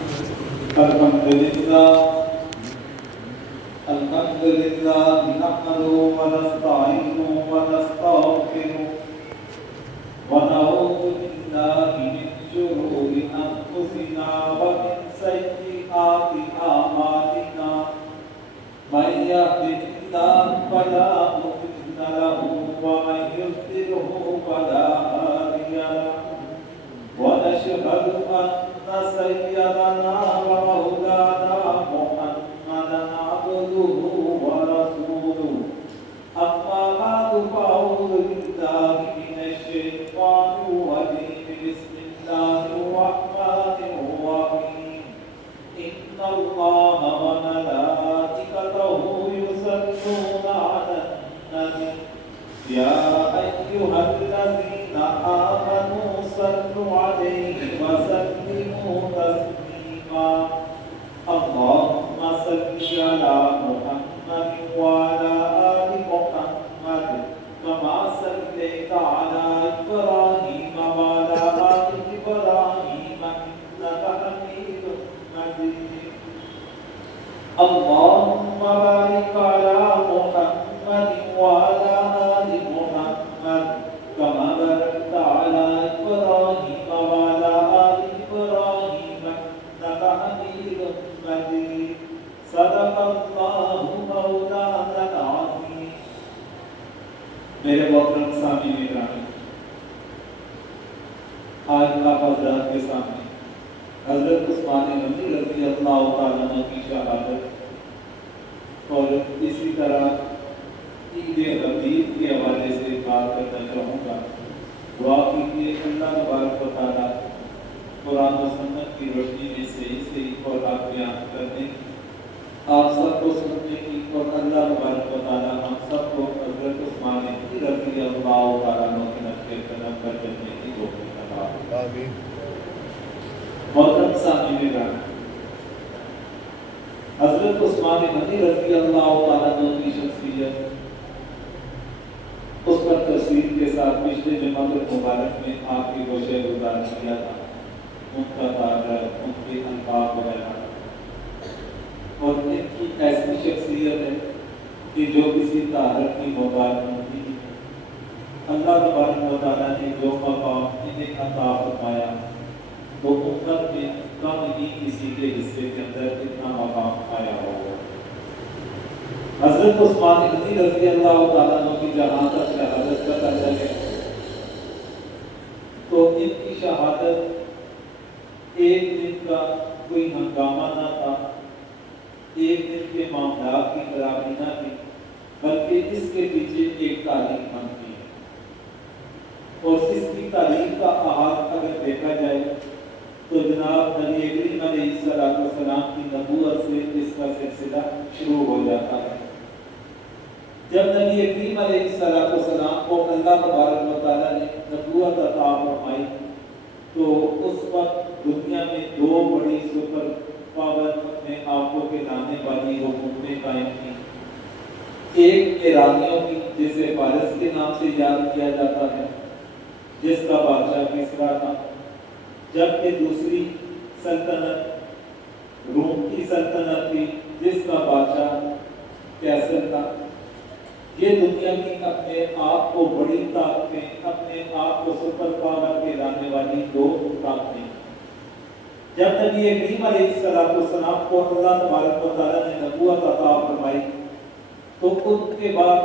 الحمد لله نحمده ونستعينه ونستغفره ونعوذ بالله من شرور أنفسنا ومن سيئات أعمالنا من يهده الله فلا مضل له ومن يضلله فلا هادي له ونشهد أن سيدنا ومولانا محمدا عبده ورسوله أما بعد فأعوذ بالله من الشيطان الرجيم بسم الله الرحمن الرحيم إن الله وملائكته يصلون على النبي يا أيها الذين آمنوا صلوا عليه وسلموا تسليما اللهم صل على محمد وعلى آل محمد كما صليت على إبراهيم وعلى آل إبراهيم إنك حميد مجيد اللهم بارك على محمد وعلى آل محمد كما باركت على إبراهيم وعلى آل إبراهيم إنك حميد مجيد صدق الله مولانا العظيم میرے محترم سامعین گرامی، آج آپ حضرات کے سامنے حضرت عثمان غنی رضی اللہ تعالیٰ عنہ کی شہادت اور اسی طرح عید غدیر کے حوالے سے بات کرنا چاہوں گا۔ دعا کیجیے اللہ تبارک و تعالیٰ قرآن و سنت کی روشنی میں صحیح بات بیان کرنے آپ سب کو سننے کی اور اللہ تبارک و تعالیٰ ہم سب کو حضرت عثمان غنی رضی اللہ تعالیٰ عنہ کے نقش قدم پر چلنے کی توفیق عطا فرمائے۔ محترم سامعین گرامی، حضرت عثمان غنی رضی اللہ تعالیٰ عنہ کی شخصیت اس پر تفصیل کے ساتھ پچھلے جمعہ مبارک میں آپ کی گوشہ گزار کیا تھا، ان کا تعارف، ان کے القاب وغیرہ، اور ان کی ایسی شخصیت ہے کہ جو کسی تعارف کی محتاج نہیں۔ اللہ تبارک و تعالیٰ نے جو مقام انہیں عطا فرمایا تو امت میں کم ہی کسی کے حصے کے اندر اتنا مقام آیا ہوگا۔ حضرت عثمان غنی رضی اللہ تعالیٰ عنہ کی جہاں تک شہادت کا تعلق ہے تو ان کی شہادت ایک دن کا کوئی ہنگامہ نہ تھا، ایک دن کے معاملات کی خرابی نہ تھی، بلکہ اس کے پیچھے ایک تاریخ بنتی ہے، اور اس کی تاریخ کا آغاز اگر دیکھا جائے تو جناب نبی کریم علیہ السلام کی نبوت سے اس کا سلسلہ شروع ہو جاتا ہے۔ جب نبی کریم علیہ السلام کو اللہ تبارک و تعالیٰ نے نبوت عطا فرمائی تو اس وقت دنیا میں دو بڑی سپر پاور اپنے آپ کو کہلانے والی حکومتیں قائم تھیں، ایک ایرانیوں کی جسے فارس کے نام سے یاد کیا جاتا ہے، جس کا بادشاہ کسریٰ تھا، جبکہ دوسری سلطنت روم کی سلطنت تھی جس کا بادشاہ قیصر تھا۔ یہ دنیا کی اپنے آپ کو بڑی طاقتیں، اپنے آپ کو سپر پاور کہلانے والی دو طاقتیں۔ جب نبی کریم علیہ السلام کو اللہ تبارک و تعالیٰ نے نبوت عطا فرمائی تو ان کے بعد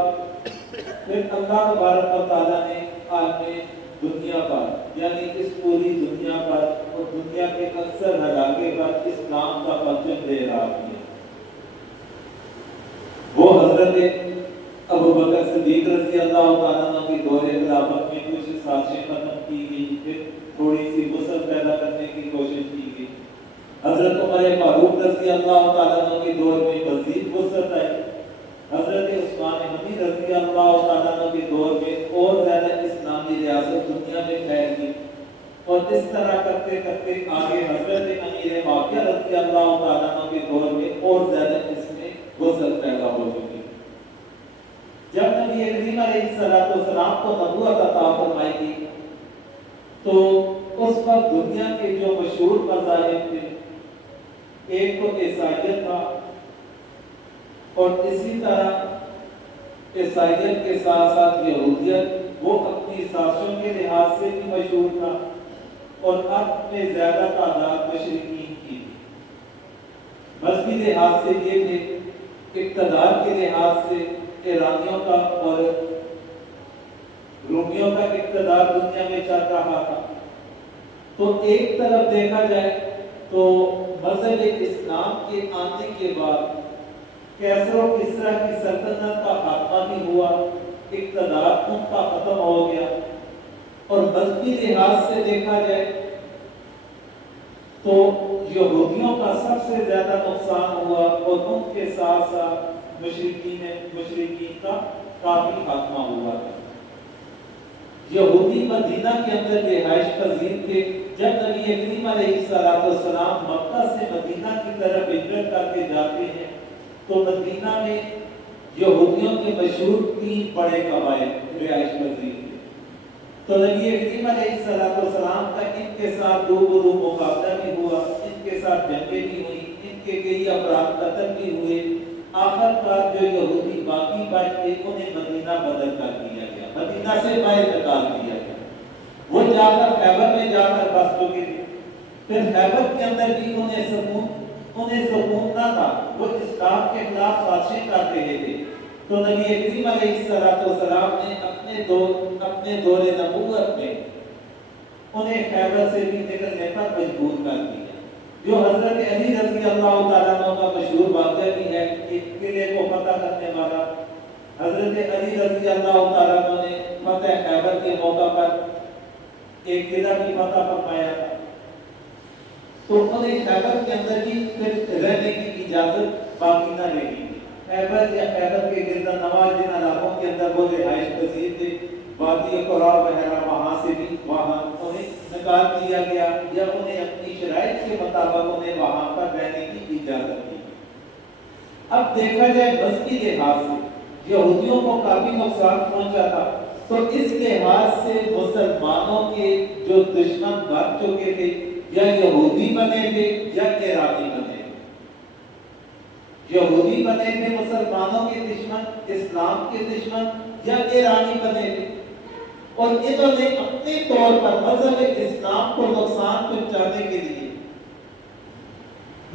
پھر اللہ تبارک و تعالیٰ نے عالم دنیا پر، یعنی اس پوری دنیا پر اور دنیا کے اکثر علاقے پر اسلام کا پرچم لہرا دیا۔ وہ حضرت ابو بکر صدیق رضی اللہ تعالیٰ عنہ کی دور خلافت میں کچھ سازشیں ختم کی گئی، پھر تھوڑی سی وسعت پیدا کرنے کی کوشش کی گئی۔ حضرت عمر فاروق رضی اللہ تعالیٰ عنہ کے دور میں مزید وسعت آئی، حضرت عثمان غنی رضی اللہ تعالیٰ عنہ کے دور میں اور زیادہ اسلامی ریاست دنیا میں پھیل گئی، اور اس طرح کرتے کرتے آگے حضرت امیر معاویہ رضی اللہ تعالیٰ عنہ کے دور میں اور زیادہ اس میں وسعت پیدا ہو چکی۔ جب نبی کریم علیہ السلام کو نبوت عطا فرمائی گئی تو اس وقت دنیا کے جو مشہور مذاہب تھے ایک تو عیسائیت تھا، اور اسی طرح عیسائیت کے ساتھ ساتھ یہودیت وہ اپنی سازشوں کے لحاظ سے بھی مشہور تھا، اور اب میں زیادہ تعداد مشرکین کی تھی۔ مذہبی لحاظ سے یہ تھے، اقتدار کے لحاظ سے ایرانیوں کا اور رومیوں کا اقتدار دنیا میں چل رہا تھا۔ تو ایک طرف دیکھا جائے تو مذہب اسلام کے آنے کے بعد کیسر و کسریٰ کی سلطنت کا خاتمہ بھی ہوا، اقتدار ان کا ختم ہو گیا، اور مذہبی لحاظ سے دیکھا جائے تو یہودیوں کا سب سے زیادہ نقصان ہوا، اور ان کے ساتھ ساتھ مشرکین کا کافی خاتمہ ہوا ہے۔ یہودی مدینہ کے اندر رہائش پذیر تھے۔ جب نبی کریم علیہ السلام مکہ سے مدینہ کی طرف ہجرت کر کے جاتے ہیں تو مدینہ میں یہودیوں کے مشہور 3 بڑے قبائل رہائش پذیر تھے۔ تو نبی کریم علیہ السلام کا ان کے ساتھ روبرو مقابلہ بھی ہوا، ان کے ساتھ جنگیں بھی ہوئی، ان کے کئی افراد قتل بھی ہوئے۔ آخر کار جو یہودی باقی بچ گئے انہیں مدینہ بدل کر دیا گیا، مدینہ سے باہر نکال دیا گیا۔ وہ جا کر خیبر میں جا کر بس چکے تھے۔ پھر خیبر کے اندر بھی انہیں سکون نہ تھا، وہ اسلام کے خلاف سازشیں کر رہے تھے۔ تو نبی کریم علیہ السلام نے اپنے دور نبوت میں انہیں خیبر سے بھی نکلنے پر مجبور کر دیا، جو حضرت علی رضی اللہ تعالیٰ عنہ کا مشہور واقعہ بھی ہے کہ قلعے کو فتح کرنے والا حضرت علی رضی اللہ تعالیٰ عنہ نے فتح خیبر کے موقع پر ایک قلعہ کی فتح فرمایا تھا۔ تو انہیں خیبر کے اندر ہی پھر رہنے کی اجازت باقی نہ رہی۔ خیبر یا خیبر کے گرد نواح جن علاقوں کے اندر وہ رہائش پذیر تھے، وادی قرا وغیرہ، وہاں سے بھی وہاں انہیں نکال دیا گیا، یا انہیں اپنی شرائط کے مطابق انہیں وہاں پر رہنے کی اجازت دی۔ اب دیکھا جائے مذہبی لحاظ سے یہودیوں کو کافی نقصان پہنچا تھا، تو اس لحاظ سے مسلمانوں کے جو دشمن بن چکے تھے، یا یہودی بنے تھے یا ایرانی بنے تھے۔ یہودی بنے تھے مسلمانوں کے دشمن، اسلام کے دشمن، یا ایرانی بنے تھے، اور انہوں نے اپنے طور پر مذہب اسلام کو نقصان پہنچانے کے لیے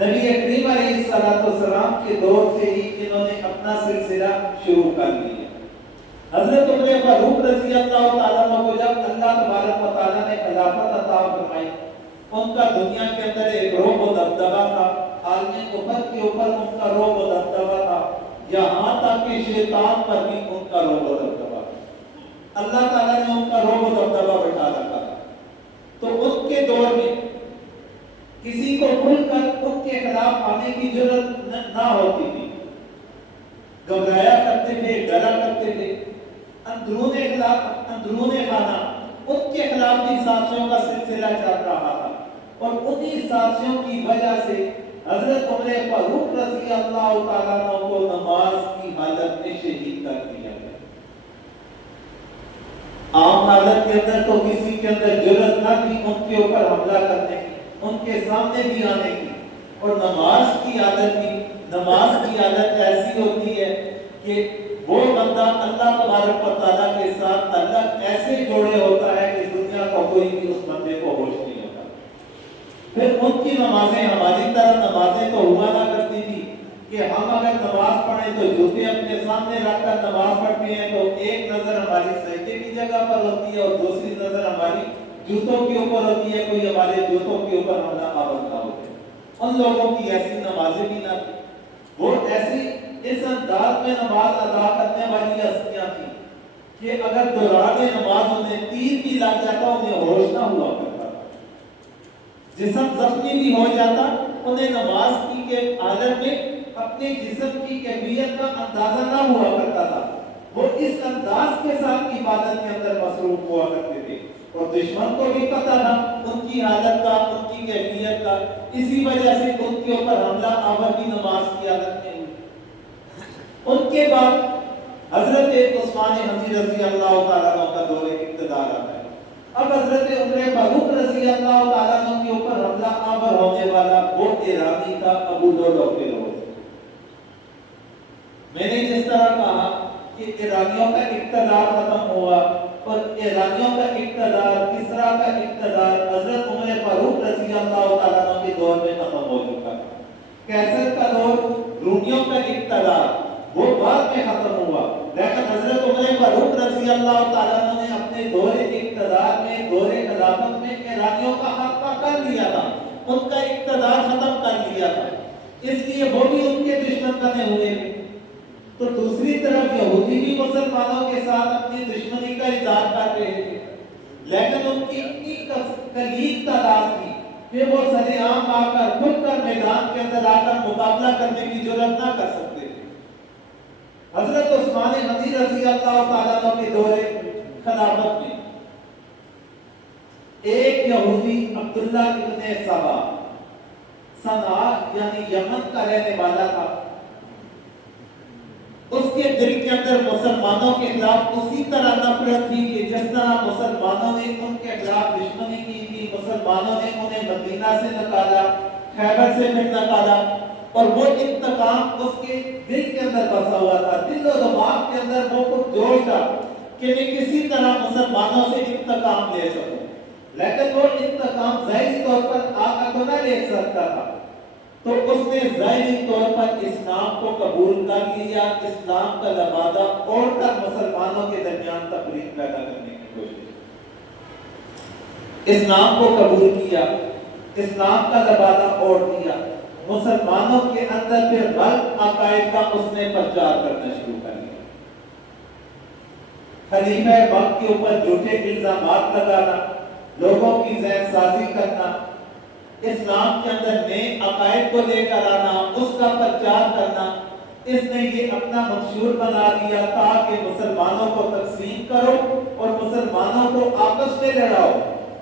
نبی کریم علیہ السلام کے دور سے ہی انہوں نے اپنا سلسلہ شروع کر دیا۔ حضرت عمر فاروق رضی اللہ تعالیٰ عنہ کو جب اللہ تبارک و تعالیٰ نے خلافت عطا فرمائی، ان کا دنیا کے اندر ایک رعب و دبدبہ تھا، عالم کفر کے اوپر ان کا رعب و دبدبہ تھا، یہاں تک کہ شیطان پر بھی ان کا رعب و دبدبہ تھا۔ اللہ تعالیٰ نے ان کا رعب و دبدبہ بٹھا رکھا تھا۔ تو ان کے دور میں کسی کو کھل کر ان کے خلاف آنے کی ضرورت نہ ہوتی تھی، گھبرایا کرتے تھے، ڈرا کرتے تھے۔ اندرون خانہ ان کے خلاف بھی سازشوں کا سلسلہ چل رہا تھا، اور انہی سازشوں کی وجہ سے حضرت عمر فاروق رضی اللہ تعالیٰ عنہ کو نماز کی حالت میں شہید کر دیا گیا۔ عام حالت کے اندر تو کسی کے اندر جرأت نہ تھی ان کے اوپر حملہ کرنے کی، ان کے سامنے بھی آنے کی، اور نماز کی عادت ایسی ہوتی ہے کہ وہ بندہ اللہ تبارک و تعالیٰ کے ساتھ تعلق ایسے جوڑے ہوتا ہے کہ دنیا کا کوئی بھی اس بندے کو ہوش نہیں ہوتا۔ پھر ان کی نمازیں ہماری طرح نمازیں تو ہوا نہ کرتی تھی کہ ہم اگر نماز پڑھیں تو جوتے اپنے سامنے رکھ کر نماز پڑھتے ہیں، تو ایک نظر ہماری سجدے کی جگہ پر ہوتی ہے اور دوسری نظر ہماری جوتوں کے اوپر ہوتی ہے، کوئی ہمارے جوتوں کے اوپر حملہ آور نہ ہو۔ ان لوگوں کی ایسی نمازیں بھی نہ تھی، وہ ایسی اس انداز میں نماز ادا کرنے والی ہستیاں تھیں کہ اگر دوران نماز انہیں تیر بھی لگ جاتا انہیں ہوش نہ ہوا کرتا، جسم زخمی بھی ہو جاتا، انہیں نماز کی کے حالت میں اپنے جسم کی کیفیت کا اندازہ نہ ہوا کرتا تھا۔ وہ اس انداز کے ساتھ عبادت کے اندر مصروف ہوا کرتے تھے، اور دشمن کو بھی پتہ تھا ان کی حالت کا، ان کی کیفیت کا، اسی وجہ سے ان کے اوپر حملہ آور بھی نماز کی عادت میں ہوئی۔ ان کے بعد حضرت عثمان غنی رضی اللہ تعالیٰ عنہ کا دور اقتدار آتا ہے۔ اب حضرت عمر فاروق رضی اللہ تعالیٰ عنہ کے اوپر حملہ آور ہونے والا وہ ایرانی تھا ابو لؤلؤ فیروز۔ میں نے جس طرح کہا کہ ایرانیوں کا اقتدار ختم ہوا اور ایرانیوں کا اقتدار، کسریٰ کا اقتدار حضرت عمر فاروق رضی اللہ تعالیٰ عنہ کے دور میں ختم ہو چکا تھا۔ کیسر کا دور، رومیوں کا اقتدار، وہ بعد میں ختم ہوا، لیکن حضرت عمر فاروق رضی اللہ تعالیٰ عنہ نے اپنے دور اقتدار میں، دور خلافت میں ایرانیوں کا خاتمہ کر لیا تھا، ان کا اقتدار ختم کر لیا تھا، اس لیے وہ بھی ان کے دشمن بنے ہوئے تھے۔ تو دوسری طرف یہودی بھی مسلمانوں کے ساتھ اپنی دشمنی کا اظہار کر رہے تھے، لیکن ان کی اتنی قلیل تعداد تھی کہ وہ سرے عام آ کر کھل کر میدان کے اندر آ کر مقابلہ کرنے کی جرات نہ کر سکتے تھے۔ حضرت عثمان غنی رضی اللہ تعالیٰ عنہ کے دور خلافت میں ایک یہودی عبداللہ ابن سبا صنعاء یعنی یمن کا رہنے والا تھا، اس کے دل کے اندر مسلمانوں کے خلاف اسی طرح نفرت تھی کہ جس طرح مسلمانوں نے ان کے خلاف دشمنی کی تھی، مسلمانوں نے انہیں مدینہ سے نکالا، خیبر سے پھر نکالا، اور وہ انتقام اس کے دل کے اندر بسا ہوا تھا، دل و دماغ کے اندر وہ کچھ جوش تھا کہ میں کسی طرح مسلمانوں سے انتقام لے سکوں، لیکن وہ انتقام ظاہری طور پر آقا کو نہ لے سکتا تھا، تو اس نے ظاہری طور پر اسلام کو قبول کر لیا، اسلام کا لبادہ اوڑھ کر مسلمانوں کے درمیان تفریق پیدا کرنے کی کوشش، اسلام کو قبول کیا، اسلام کا لبادہ اوڑھ دیا، مسلمانوں کے اندر پھر غلط عقائد کا اس نے پرچار کرنا شروع کر دیا، خلیفہ وقت کے اوپر جھوٹے الزامات لگانا، لوگوں کی ذہن سازی کرنا، اسلام کے اندر نئے عقائد کو لے کر آنا، اس کا پرچار کرنا، اس نے یہ اپنا منشور بنا دیا تاکہ مسلمانوں کو تقسیم کرو اور مسلمانوں کو آپس میں لڑاؤ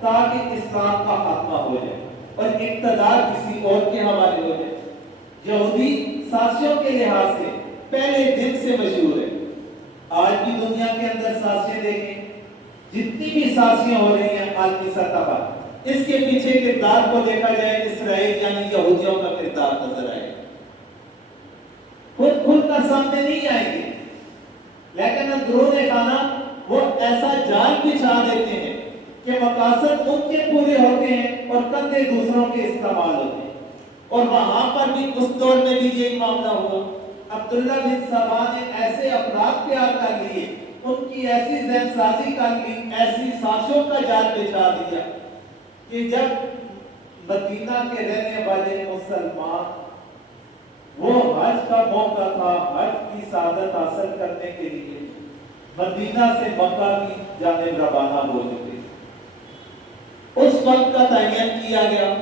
تاکہ اسلام کا خاتمہ ہو جائے اور اقتدار کسی اور کے حوالے ہو جائے۔ یہودی سازشوں کے لحاظ سے پہلے دن سے مشہور ہے، آج بھی دنیا کے اندر سازشیں دیکھیں، جتنی بھی سازشیں ہو رہی ہیں عالمی سطح پر، اس کے پیچھے کردار کو دیکھا جائے اسرائیل یعنی یہودیوں کا کردار نظر آئے، خود کھل کر سامنے نہیں آئیں گے، لیکن اندرون خانہ وہ ایسا جال بچھا دیتے ہیں کہ مقاصد ان کے پورے ہوتے ہیں اور کندھے دوسروں کے استعمال ہوتے ہیں، اور وہاں پر بھی اس دور میں بھی یہی معاملہ ہوا۔ عبداللہ بن سبا نے ایسے افراد پیار کر لیے، ان کی ایسی ذہن سازی کر لی، ایسی سازشوں کا جال بچھا دیا کہ جب مدینہ کے رہنے والے مسلمان وہ حج کا موقع تھا، حج کی سعادت حاصل کرنے کے لیے مدینہ سے مکہ کی جانب روانہ ہو چکے، اس وقت کا تعین کیا گیا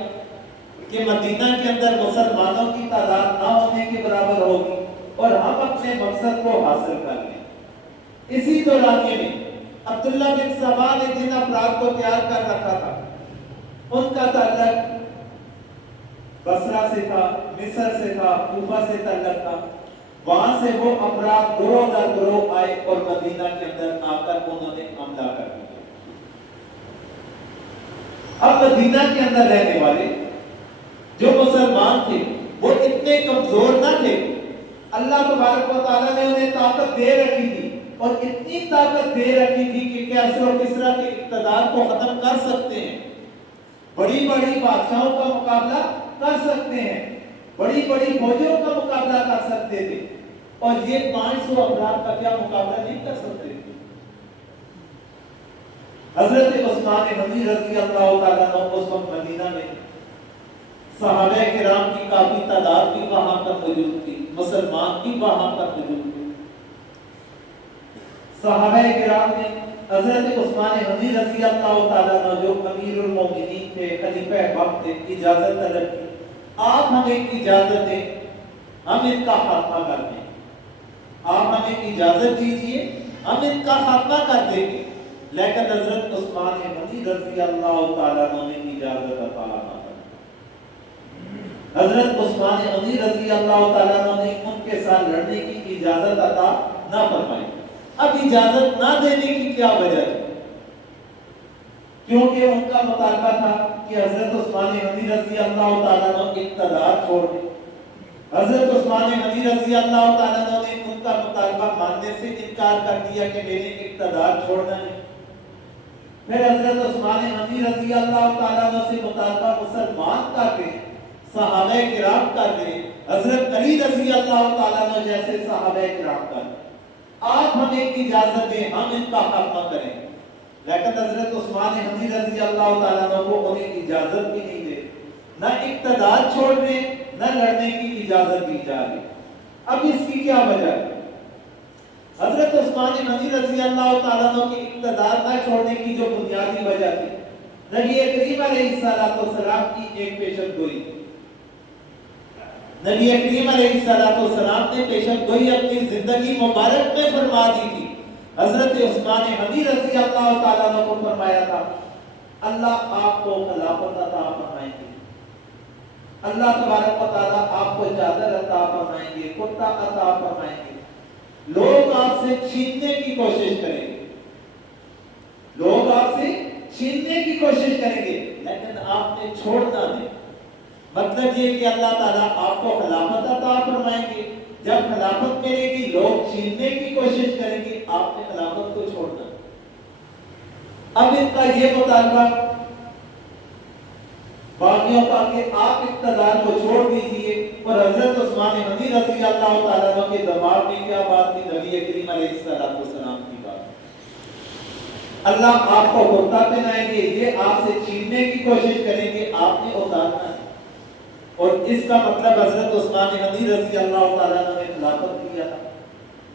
کہ مدینہ کے اندر مسلمانوں کی تعداد نہ ہونے کے برابر ہوگی اور ہم اپنے مقصد کو حاصل کر لیں۔ اسی دورانیے میں عبداللہ بن سبا نے جن افراد کو تیار کر رکھا تھا، ان کا تعلق بصرہ سے تھا، مصر سے تھا، کوفہ سے تعلق تھا، وہاں سے وہ افراد گروہ در گروہ آئے اور مدینہ کے اندر آ کر انہوں نے حملہ کر دیا۔ اب مدینہ کے اندر رہنے والے جو مسلمان تھے وہ اتنے کمزور نہ تھے، اللہ تبارک و تعالیٰ نے انہیں طاقت دے رکھی تھی، اور اتنی طاقت دے رکھی تھی کہ کیسر و کسریٰ کے اقتدار کو ختم کر سکتے ہیں، بڑی بڑی بادشاہوں کا مقابلہ کر سکتے ہیں، بڑی بڑی فوجوں کا مقابلہ کر سکتے تھے، اور یہ 500 افراد کا کیا مقابلہ نہیں کر سکتے تھے۔ حضرت عثمان غنی رضی اللہ تعالیٰ عنہ اس وقت مدینہ میں، صحابہ کرام کی کافی تعداد بھی وہاں پر موجود تھی، مسلمان بھی وہاں پر موجود تھے۔ صحابہ کرام نے حضرت عثمان غنی رضی اللہ تعالیٰ عنہ جو امیر المومنین تھے، خلیفہ وقت تھے، اجازت طلب کی، آپ ہمیں اجازت دیں، ہم ان کا خاتمہ کر دیں، آپ ہمیں اجازت دیجئے، ہم ان کا خاتمہ کر دیں گے، لیکن حضرت عثمان غنی رضی اللہ تعالیٰ عنہ نے اجازت عطا نہ کی۔ حضرت عثمان غنی رضی اللہ تعالیٰ عنہ نے ان کے ساتھ لڑنے کی اجازت عطا نہ فرمائی۔ اب اجازت نہ دینے کی کیا وجہ ہے؟ کیونکہ ان کا مطالبہ تھا کہ حضرت عثمان غنی رضی اللہ تعالیٰ عنہ اقتدار چھوڑ دیں۔ حضرت عثمان غنی رضی اللہ تعالیٰ عنہ نے ان کا مطالبہ ماننے سے انکار کر دیا کہ میں نے اقتدار چھوڑنا نہیں۔ پھر حضرت عثمان غنی رضی اللہ تعالیٰ عنہ سے مطالبہ مسلمان کر رہے ہیں، صحابہ کرام کر رہے ہیں، حضرت علی رضی اللہ تعالیٰ عنہ جیسے صحابہ کرام کر رہے ہیں، آپ ہمیں اجازت دیں ہم ان کا حق نہ کریں۔ لیکن حضرت عثمان غنی رضی اللہ تعالیٰ عنہ کو انہیں اجازت بھی نہیں دے، نہ اقتدار چھوڑ رہے نہ لڑنے کی اجازت دی جا رہی۔ اب اس کی کیا وجہ ہے؟ حضرت عثمان غنی رضی اللہ تعالیٰ عنہ کی اقتدار نہ چھوڑنے کی جو بنیادی وجہ تھی، نبی کریم علیہ السلام کی ایک پیشن گوئی۔ نبی کریم علیہ السلام نے پیشن گوئی اپنی زندگی مبارک میں فرما دی تھی۔ حضرت عثمان غنی رضی اللہ تعالیٰ عنہ کو فرمایا تھا اللہ آپ کو خلافت عطا فرمائیں گے، اللہ تبارک و تعالیٰ آپ کو چادر عطا فرمائیں گے، کرتا عطا فرمائیں گے، لوگ آپ سے چھیننے کی کوشش کریں گے، لوگ آپ سے چھیننے کی کوشش کریں گے لیکن آپ نے چھوڑنا نہیں۔ مطلب یہ کہ اللہ تعالیٰ آپ کو خلافت عطا فرمائیں گے، جب خلافت ملے گی لوگ چھیننے کی کوشش کریں گے، آپ نے خلافت کو چھوڑنا۔ اب ان کا یہ مطالبہ باقیوں کا کہ آپ اقتدار کو چھوڑ دیجئے، اور حضرت عثمان غنی رضی اللہ تعالیٰ عنہ کے دماغ میں کیا بات تھی؟ نبی کریم علیہ السلام کی بات، اللہ آپ کو کرتا پہنائیں گے، یہ آپ سے چھیننے کی کوشش کریں گے، آپ نے اتارنا ہے۔ اور اس کا مطلب حضرت عثمان غنی رضی اللہ تعالیٰ عنہ نے خلافت کیا تھا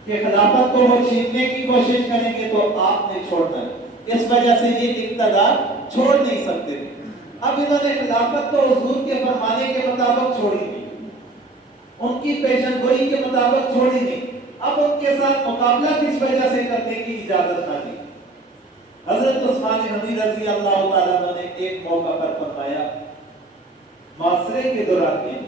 کہ خلافت کو وہ چھیننے کی کوشش کریں گے تو آپ نے چھوڑنا ہے، اس وجہ سے یہ اقتدار چھوڑ نہیں سکتے تھے۔ اب انہوں نے خلافت تو حضور کے فرمانے کے مطابق چھوڑی نہیں، ان کی پیشن گوئی کے مطابق چھوڑی نہیں، اب ان کے ساتھ مقابلہ کس وجہ سے کرنے کی اجازت نہ دی۔ حضرت عثمان غنی رضی اللہ تعالیٰ عنہ نے ایک موقع پر فرمایا معاشرے کے دوران میں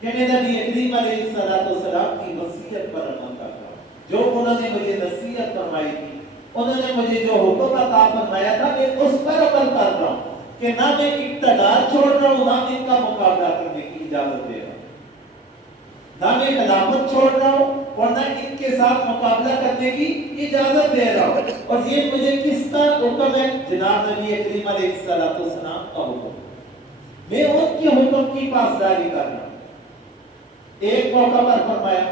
کہ میں نبی کریم علیہ السلام کی وصیت پر عمل کرتا ہوں، جو انہوں نے مجھے نصیحت فرمائی تھی، انہوں نے مجھے جو حکم عطا فرمایا تھا میں اس پر عمل کر رہا ہوں کہ نہ میں اقتدار چھوڑ رہا ہوں، نہ ان کا مقابلہ کرنے کی اجازت دے رہا ہوں، نہ میں خلافت چھوڑ رہا ہوں اور نہ ان کے ساتھ مقابلہ کرنے کی اجازت دے رہا ہوں۔ اور یہ مجھے کس کا حکم ہے؟ جناب نبی کریم علیہ السلام کا حکم، میں ان کے حکم کی پاسداری کر رہا ہوں۔ ایک موقع پر فرمایا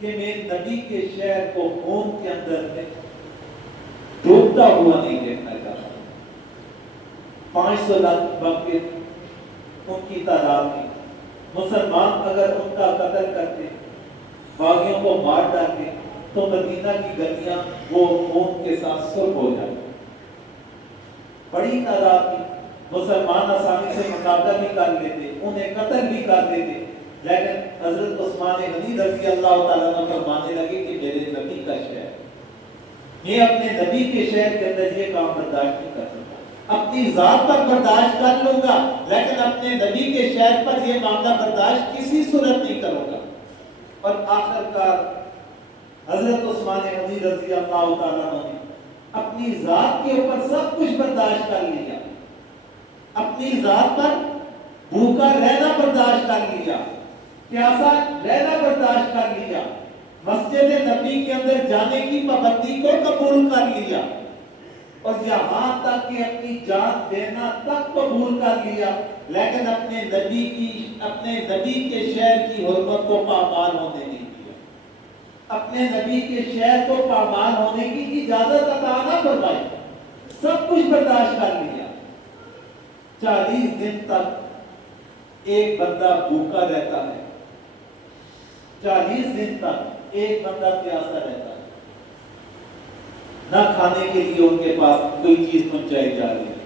کہ میں نبی کے شہر کو خون کے اندر میں ڈوبتا ہوا نہیں دیکھنا چاہتا۔ 500 لاکھ باقی ان کی تعداد میں مسلمان اگر ان کا قتل کرتے، باغیوں کو مار ڈالتے تو مدینہ کی گلیاں وہ خون کے ساتھ سرخ ہو جاتی۔ بڑی تعداد کی مسلمان آسانی سے مقابلہ بھی کر لیتے، انہیں قتل بھی کر دیتے، لیکن حضرت عثمان غنی رضی اللہ تعالیٰ عنہ فرمانے لگے کہ میرے نبی کا شہر، میں اپنے نبی کے شہر کے اندر یہ کام برداشت نہیں کر سکتا، اپنی ذات پر برداشت کر لوں گا لیکن اپنے نبی کے شہر پر یہ معاملہ برداشت کسی صورت نہیں کروں گا۔ اور آخر کار حضرت عثمان غنی رضی اللہ تعالیٰ عنہ نے اپنی ذات کے اوپر سب کچھ برداشت کر لیا، اپنی ذات پر بھوکا رہنا برداشت کر لیا، پیاسا رہنا برداشت کر لیا، مسجد نبی کے اندر جانے کی پابندی کو قبول کر لیا، اور یہاں تک کہ اپنی جان دینا تک قبول کر لیا، لیکن اپنے نبی کے شہر کی حرمت کو پامال ہونے نہیں دیا، اپنے نبی کے شہر کو پامال ہونے کی اجازت عطا نہ فرمائی، سب کچھ برداشت کر لیا۔ 40 دن تک ایک بندہ بھوکا رہتا ہے، 40 دن تک ایک بندہ پیاسا رہتا ہے، نہ کھانے کے لیے ان کے پاس کوئی چیز پہنچائی جا رہی ہے،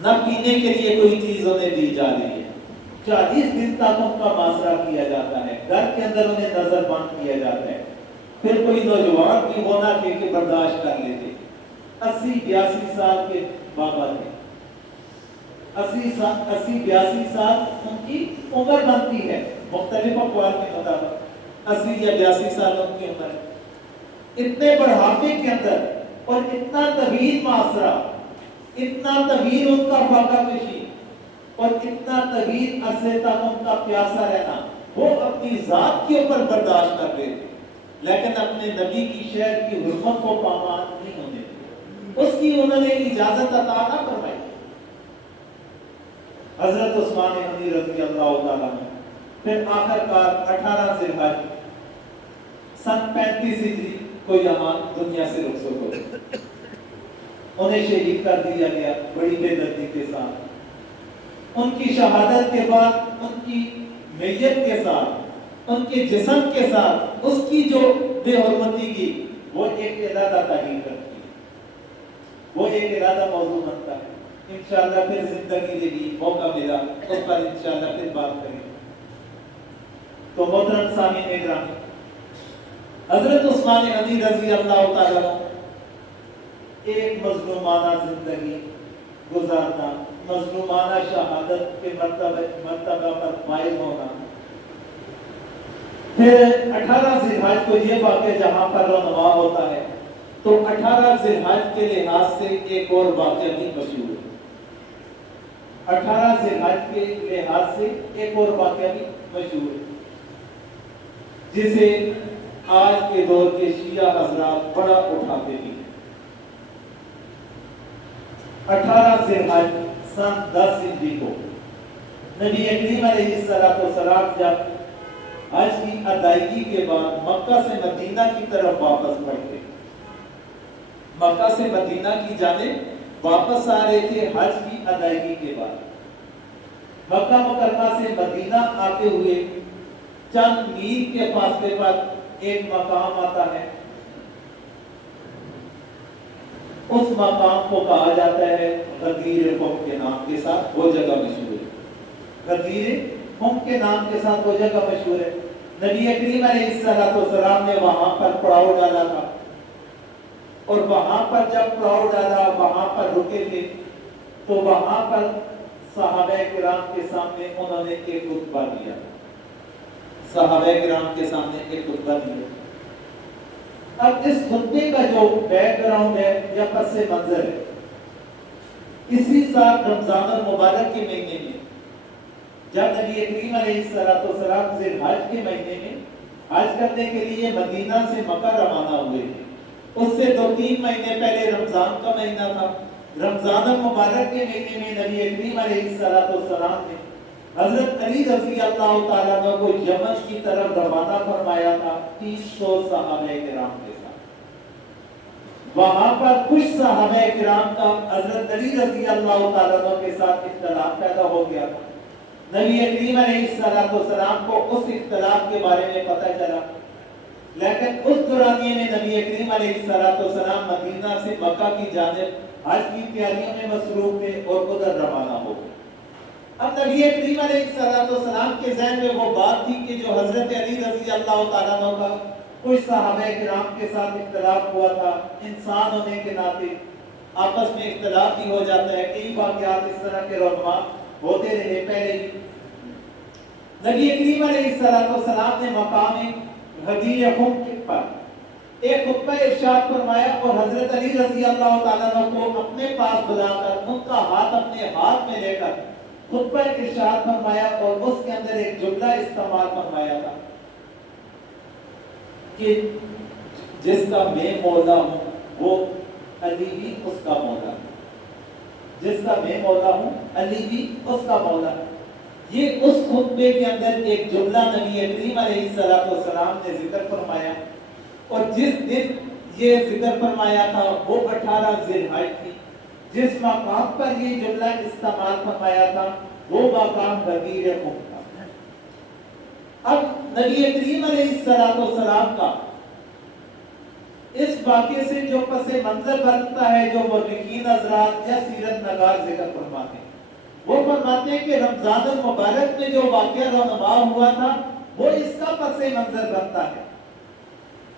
نہ پینے کے لیے کوئی چیز انہیں دی جا رہی ہے، 40 دن تک ان کا محاصرہ کیا جاتا ہے، گھر کے اندر انہیں نظر بند کیا جاتا ہے۔ پھر کوئی نوجوان بھی ہونا کہ برداشت کر لیتے۔ 80-82 سال کے بابا تھے، 80-82 سال ان کی عمر بنتی ہے، مختلف اقوال کے مطابق 80 یا 82 سال ان کی عمر ہے۔ اتنے بڑھاپے کے اندر اور اتنا طویل معاشرہ اتنا طویل ان کا فاقہ کشی اور اتنا طویل عرصے تک ان کا پیاسا رہنا، وہ اپنی ذات کے اوپر برداشت کر رہے تھے، لیکن اپنے نبی کی شہر کی حرمت کو پامال نہیں ہونے دیا، اس کی انہوں نے اجازت عطا نہ فرمائی۔ حضرت عثمان غنی رضی اللہ تعالیٰ عنہ پھر آخر کار 18 ذی الحج سن 35 ہجری کو یہاں دنیا سے رخصت ہوئے، انہیں شہید کر دیا گیا بڑی بے دردی کے ساتھ۔ ان کی شہادت کے بعد ان کی میت کے ساتھ، ان کے جسم کے ساتھ اس کی جو بے حرمتی کی، وہ ایک علیحدہ تحریر کرتی ہے، وہ ایک علیحدہ موضوع بنتا ہے۔ انشاءاللہ پھر زندگی لگی، موقع ملا، اس پر انشاءاللہ پھر بات کریں۔ تو محترم سامعین گرامی، حضرت عثمان غنی رضی اللہ تعالیٰ عنہ ایک مظلومانہ زندگی گزارنا، مظلومانہ شہادت کے مرتبہ پر فائز ہونا، پھر 18 ذی الحج کو یہ واقعہ جہاں پر رونما ہوتا ہے، تو 18 ذی الحج کے لحاظ سے ایک اور واقعہ بھی مشہور ہے۔ 18 ذی الحج کے لحاظ سے ایک اور واقعہ بھی مشہور ہے، جسے آج کے دور کے شیعہ حضرات بڑا اٹھاتے بھی ہیں۔ 18 ذی الحج سن 10 ہجری کو نبی کریم علیہ السلام جب حج کی ادائیگی کے بعد مکہ سے مدینہ کی طرف واپس پڑھتے، مکہ سے مدینہ کی جانب واپس آ رہے تھے حج کی ادائیگی کے بعد، مکہ مکرمہ سے مدینہ آتے ہوئے چند میل کے فاصلے پر ایک مقام آتا ہے، اس مقام کو کہا جاتا ہے غدیر قوم کے نام کے ساتھ، وہ جگہ مشہور ہے، غدیر قوم کے نام کے ساتھ وہ جگہ مشہور ہے۔ نبی کریم علیہ السلام نے وہاں پر پڑاؤ ڈالا تھا، اور وہاں پر جب پڑاؤ ڈالا، وہاں پر رکے تھے، تو وہاں پر صحابہ کرام کے سامنے انہوں نے ایک خطبہ دیا، صحابہ کرام کے سامنے ایک خطبہ دیا۔ اب اس خطبے کا جو بیک گراؤنڈ ہے یا پس منظر ہے، اسی سال رمضان المبارک کے مہینے میں جب نبی کریم علیہ السلام ذی الحج کے مہینے میں حج کرنے کے لیے مدینہ سے مکہ روانہ ہوئے تھے، اس سے 2-3 مہینے پہلے رمضان کا مہینہ تھا۔ رمضان المبارک کے مہینے میں نبی کریم علیہ السلام نے حضرت علی رضی اللہ تعالیٰ عنہ کو یمن کی طرف روانہ فرمایا تھا 300 صحابہ کرام کے ساتھ۔ وہاں پر کچھ صحابہ کرام کا حضرت علی رضی اللہ تعالیٰ عنہ کے ساتھ اختلاف پیدا ہو گیا تھا۔ نبی کریم علیہ السلام کو اس اختلاف کے بارے میں پتہ چلا، لیکن اس دورانیے میں نبی کریم علیہ السلام مدینہ سے مکہ کی جانب حج کی تیاریوں میں مصروف تھے اور ادھر روانہ ہو گئے۔ اب نبی کریم علیہ السلام کے ذہن میں وہ بات تھی کہ جو حضرت علی رضی اللہ تعالیٰ عنہ کا کچھ صحابہ کرام کے ساتھ اختلاف ہوا تھا، انسان ہونے کے ناطے آپس میں اختلاف بھی ہو جاتا ہے، کئی واقعات اس طرح کے رونما ہوتے رہے پہلے ہی۔ نبی کریم علیہ السلام نے مقام غدیر قوم پر ایک خطبہ ارشاد فرمایا اور حضرت علی رضی اللہ تعالیٰ عنہ کو اپنے پاس بلا کر ان کا ہاتھ اپنے ہاتھ میں لے کر خطبہ ارشاد فرمایا، اور اس کے اندر ایک جملہ استعمال فرمایا تھا کہ جس کا میں مولا ہوں وہ علی بھی اس کا مولا ہے، جس کا میں مولا ہوں علی بھی اس کا مولا ہے۔ یہ اس خطبے کے اندر ایک جملہ نبی کریم علیہ السلام نے ذکر فرمایا، اور جس دن یہ ذکر فرمایا تھا وہ 18 ذی الحج تھی، جس مقام پر یہ جملہ استعمال فرمایا تھا وہ مقام غدیر قوم تھا۔ اب نبی کریم علیہ السلام کا اس واقعے سے جو پس منظر بنتا ہے، جو مورخین حضرات یا سیرت نگار ذکر فرماتے ہیں، وہ فرماتے ہیں کہ رمضان المبارک میں جو واقعہ رونما ہوا تھا وہ اس کا پس منظر بنتا ہے۔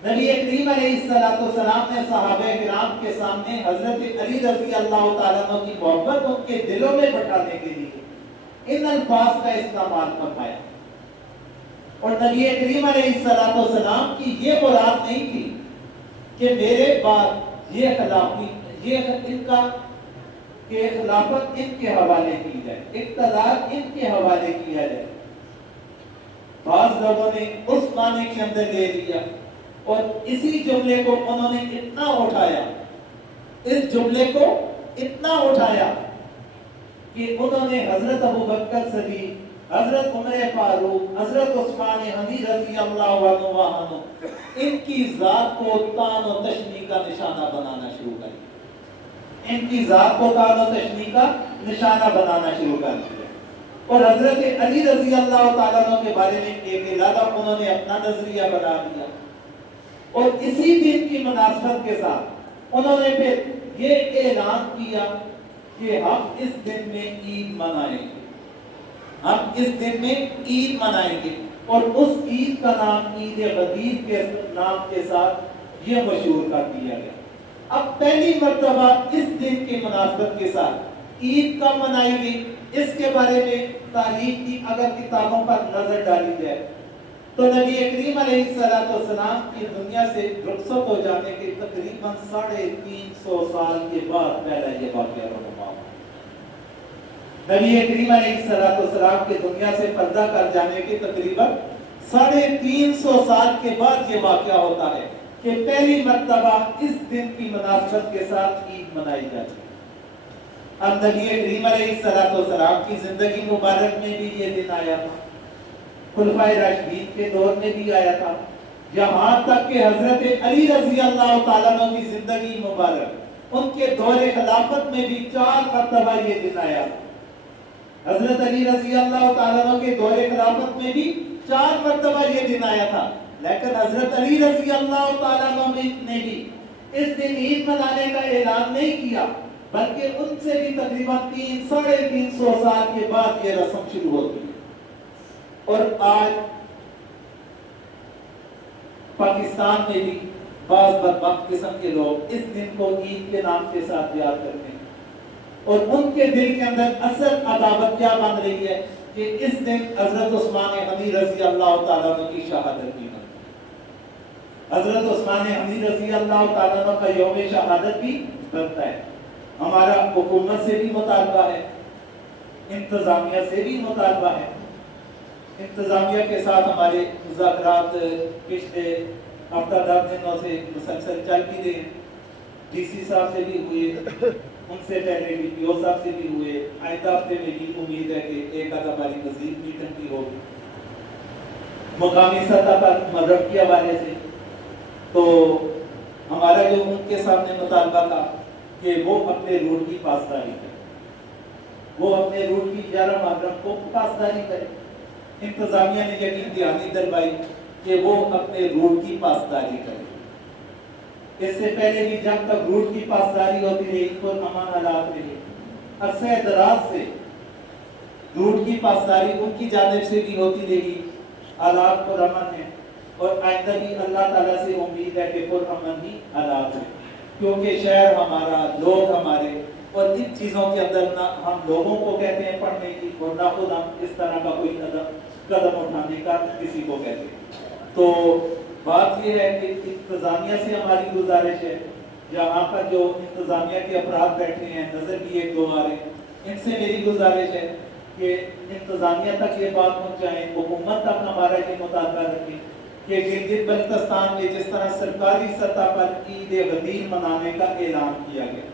نبی کریم علیہ السلام نے صحابہ کرام کے سامنے حضرت علی رضی اللہ تعالیٰ عنہ کی محبت ان کے دلوں میں بٹھانے کے لیے ان الفاظ کا استعمال فرمایا، اور نبی کریم علیہ السلام کی یہ مراد نہیں تھی کہ میرے بعد یہ خلافی، یہ ان کا کہ خلافت ان کے حوالے کی جائے، اقتدار ان کے حوالے کیا جائے۔ بعض لوگوں نے اس معنی کے اندر لے لیا اور اسی جملے کو انہوں نے اتنا اٹھایا، اس جملے کو اتنا اٹھایا کہ انہوں نے حضرت ابوبکر صدیق، حضرت عمر فاروق، حضرت عثمان غنی رضی اللہ عنہ ان کی ذات کو طعن و تشنیع کا نشانہ بنانا شروع کر دیا، ان کی ذات کو طعن و تشنیع کا نشانہ بنانا شروع کر دیا۔ اور حضرت علی رضی اللہ تعالیٰ عنہ کے بارے میں ایک علیحدہ انہوں نے اپنا نظریہ بنا دیا، اور اسی دن کی مناسبت کے ساتھ انہوں نے پھر یہ اعلان کیا کہ ہم اس دن میں عید منائیں گے، ہم اس دن میں عید منائیں گے، اور اس عید کا نام عید غدیر کے نام کے ساتھ یہ مشہور کر دیا گیا۔ اب پہلی مرتبہ اس دن کی مناسبت کے ساتھ عید کا منائی گئی۔ اس کے بارے میں تاریخ کی اگر کتابوں پر نظر ڈالی جائے تو نبی کریم علیہ السلام کی دنیا سے رخصت ہو جانے کے تقریباً 350 سال کے بعد پہلا یہ واقعہ رونما ہوا۔ نبی کریم علیہ السلام کے دنیا سے پردہ کر جانے کے تقریباً 350 سال کے بعد یہ واقعہ ہوتا ہے کہ پہلی مرتبہ اس دن کی مناسبت کے ساتھ عید منائی جاتی ہے۔ اب نبی کریم علیہ السلام کی زندگی مبارک میں بھی یہ دن آیا تھا، خلفائے راشدین کے دور میں بھی آیا تھا، یہاں تک کہ حضرت علی رضی اللہ تعالیٰ عنہ کی زندگی مبارک، ان کے دور خلافت میں بھی 4 مرتبہ یہ دن آیا تھا۔ حضرت علی رضی اللہ تعالیٰ عنہ کے دور خلافت میں بھی 4 مرتبہ یہ دن آیا تھا، لیکن حضرت علی رضی اللہ تعالیٰ عنہ نے بھی اس دن عید منانے کا اعلان نہیں کیا، بلکہ ان سے بھی تقریباً 350 سال کے بعد یہ رسم شروع ہوتی ہے۔ اور آج پاکستان میں بھی بعض بدبخت قسم کے لوگ اس دن کو عید کے نام کے ساتھ یاد کرتے ہیں، اور ان کے دل کے اندر اصل عداوت کیا بن رہی ہے کہ اس دن حضرت عثمان غنی رضی اللہ تعالیٰ عنہ کی شہادت بھی بنتی ہے، حضرت عثمان غنی رضی اللہ تعالیٰ عنہ کا یوم شہادت بھی بنتا ہے۔ ہمارا حکومت سے بھی مطالبہ ہے، انتظامیہ سے بھی مطالبہ ہے، انتظامیہ کے ساتھ ہمارے مذاکرات پچھلے ہفتہ 10 دنوں سے مسلسل چل بھی رہے ہیں، ڈی سی صاحب سے بھی ہوئے، ان سے پہلے ڈی پی او صاحب سے بھی ہوئے، آئندہ ہفتے میں بھی امید ہے کہ ایک آدھا باری مزید میٹنگ بھی ہوگی مقامی سطح پر مذہب کے حوالے سے۔ تو ہمارا جو ان کے سامنے مطالبہ تھا کہ وہ اپنے روٹ کی پاسداری کرے، وہ اپنے روٹ کی 11 محرم کو پاسداری کرے۔ انتظامیہ نے یقین دہانی دلوائی کہ وہ اپنے روٹ کی پاسداری کرے۔ اس سے پہلے بھی جب تک روٹ کی پاسداری ہوتی رہی تو امن حالات رہے، عرصہ دراز سے روٹ کی پاسداری ان کی جانب سے بھی ہوتی رہی، حالات پر امن ہے، اور آئندہ بھی اللہ تعالیٰ سے امید ہے کہ پر امن ہی حالات ہیں، کیونکہ شہر ہمارا، لوگ ہمارے، اور ان چیزوں کے اندر نہ ہم لوگوں کو کہتے ہیں پڑھنے کی، اور نہ خود ہم اس طرح کا کوئی قدم اٹھانے کا کسی کو کہتے ہیں۔ تو بات یہ ہے کہ انتظامیہ سے ہماری گزارش ہے، یہاں پر جو انتظامیہ کے افراد بیٹھے ہیں، نظر بھی 1-2 آ رہے ہیں، ان سے میری گزارش ہے کہ انتظامیہ تک یہ بات پہنچائیں، حکومت تک ہمارا یہ مطالبہ رکھیں کہ گلگت بلتستان میں جس طرح سرکاری سطح پر عید غدیر منانے کا اعلان کیا گیا،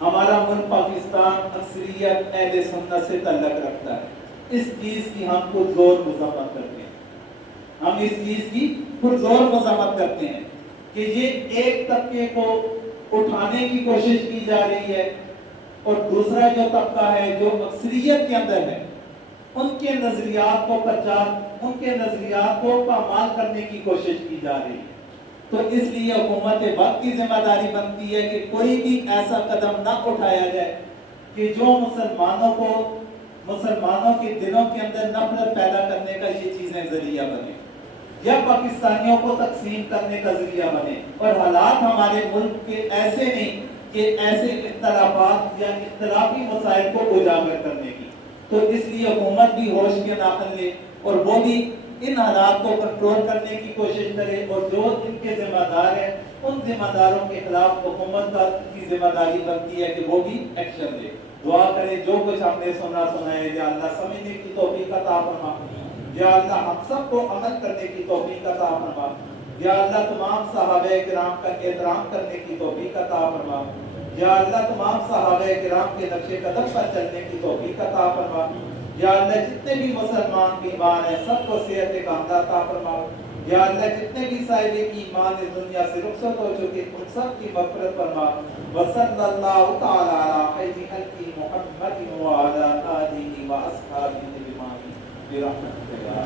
ہمارا ملک پاکستان اکثریت اہل سنت سے تعلق رکھتا ہے، اس چیز کی ہم پرزور مذمت کرتے ہیں، ہم اس چیز کی پرزور مذمت کرتے ہیں کہ یہ ایک طبقے کو اٹھانے کی کوشش کی جا رہی ہے، اور دوسرا جو طبقہ ہے جو اکثریت کے اندر ہے، ان کے نظریات کو ان کے نظریات کو پامال کرنے کی کوشش کی جا رہی ہے۔ تو اس لیے حکومت وقت کی ذمہ داری بنتی ہے کہ کوئی بھی ایسا قدم نہ اٹھایا جائے کہ جو مسلمانوں کے دلوں کے اندر نفرت پیدا کرنے کا یہ چیزیں ذریعہ بنے، یا پاکستانیوں کو تقسیم کرنے کا ذریعہ بنے۔ اور حالات ہمارے ملک کے ایسے نہیں کہ ایسے اختلافات یا اختلافی مسائل کو اجاگر کرنے کی، تو اس لیے حکومت بھی ہوش کے ناخن لے اور وہ بھی ان حالات کو کنٹرول کرنے کی کوشش کرے، اور جو ان کے ذمہ دار ہیں ان ذمہ داروں کے خلاف حکومت کی ذمہ داری بنتی ہے کہ وہ بھی ایکشن لے. دعا کرے جو کچھ ہم نے سنا ہے یا اللہ سمجھنے کی توفیق عطا فرما. یا اللہ ہم سب کو عمل کرنے کی توفیق عطا فرما. یا اللہ تمام صحابہ کرام کا احترام کرنے کی توفیق عطا فرما. یا اللہ تمام صحابہ کرام کے نقش قدم پر چلنے کی توفیق عطا فرما. یا اللہ جتنے بھی مسلمان بیمار ہیں سب کو صحت کاملہ عطا فرما. یا اللہ جتنے بھی صاحب ایمان اس دنیا سے رخصت ہو چکے ان سب کی مغفرت فرما. وصلی اللہ تعالی علی خیر خلق محمد وعلی آلہ واصحابہ اجمعین برحمتک یا